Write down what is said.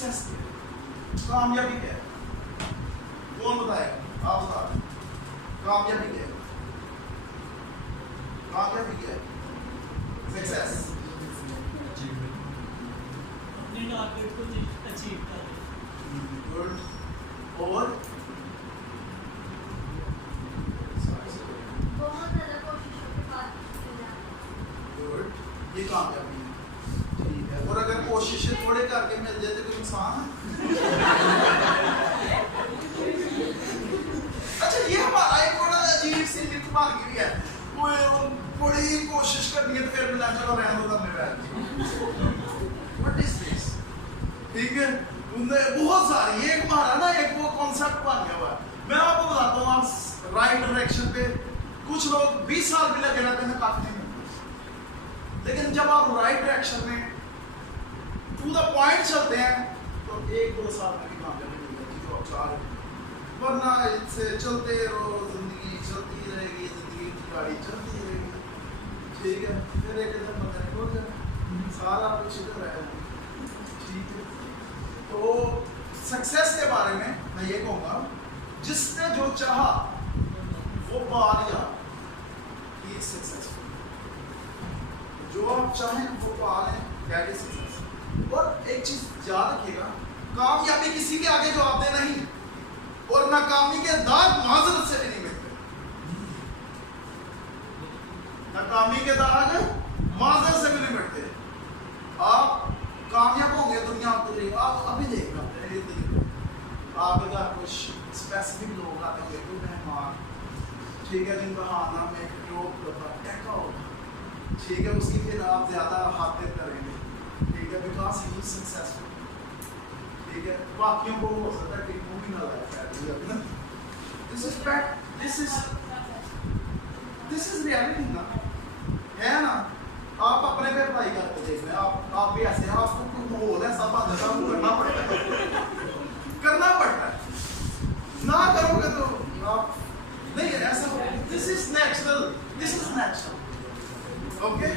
Success क्या है, कामयाबी क्या है? कौन बताएगा? आप बता दें। कामयाबी क्या है? कामयाबी क्या है? सक्सेस अपने टारगेट को अचीव करना। गुड। और बहुत ज़्यादा कोशिशों के बाद गुड, ये कामयाबी है। ठीक है, और अगर कोशिशें थोड़े करके मिल जाए तो कोई नुकसान है? अच्छा, ये हमारा एक बड़ा अजीब सी मिथ बन गई है, वो बड़ी कोशिश करनी है तो फिर मिला चलो रहने दो तब मैं व्हाट इज दिस? ठीक है, बहुत सारी एक हमारा ना एक वो कॉन्सेप्ट बन गया हुआ है। मैं आपको बताता हूँ, आप राइट डायरेक्शन पे कुछ लोग 20 साल भी लगे रहते हैं काफी नहीं मिलते, लेकिन जब आप राइट डायरेक्शन में टू द पॉइंट चलते हैं तो 1-2 साल में भी कामयाबी मिल जाती है, तो आप चाह रहे हो। वरना इससे चलते रहो, जिंदगी चलती रहेगी, जिंदगी की गाड़ी चलती रहेगी। ठीक है, फिर एक दिन पता नहीं हो जाए सारा कुछ इधर रहेगा। ठीक है, तो सक्सेस के बारे में मैं ये कहूँगा, जिसने जो चाहा वो पा लिया, ही इज सक्सेसफुल। जो आप चाहें वो पा लें, दैट इज सक्सेस। और एक चीज याद रखिएगा, कामयाबी किसी के आगे जवाबदेह नहीं है, और नाकामी के दाग माजरत से भी नहीं मिलते। नाकामी के दाग माजरत से भी नहीं मिलते। आप कामयाब होंगे दुनिया को देख, आप अभी देखना आपके घर कुछ स्पेसिफिक लोग आते होंगे, कोई मेहमान, ठीक है, जिनका खाना में रोक टैका होगा, ठीक है, उसकी फिर आप ज्यादा खातिर करेंगे, ठीक है, बिकॉज ही इज सक्सेसफुल। ठीक है, बाकियों को हो सकता है कि वो भी ना life this is fact, this is reality ना, है ना? आप अपने पे अप्लाई करके देख रहे हैं, आप भी ऐसे हैं, आपको कुछ माहौल है, सब आते सब करना पड़ता है, करना पड़ता है, ना करोगे तो आप नहीं, ऐसा दिस इज नेचुरल, ओके।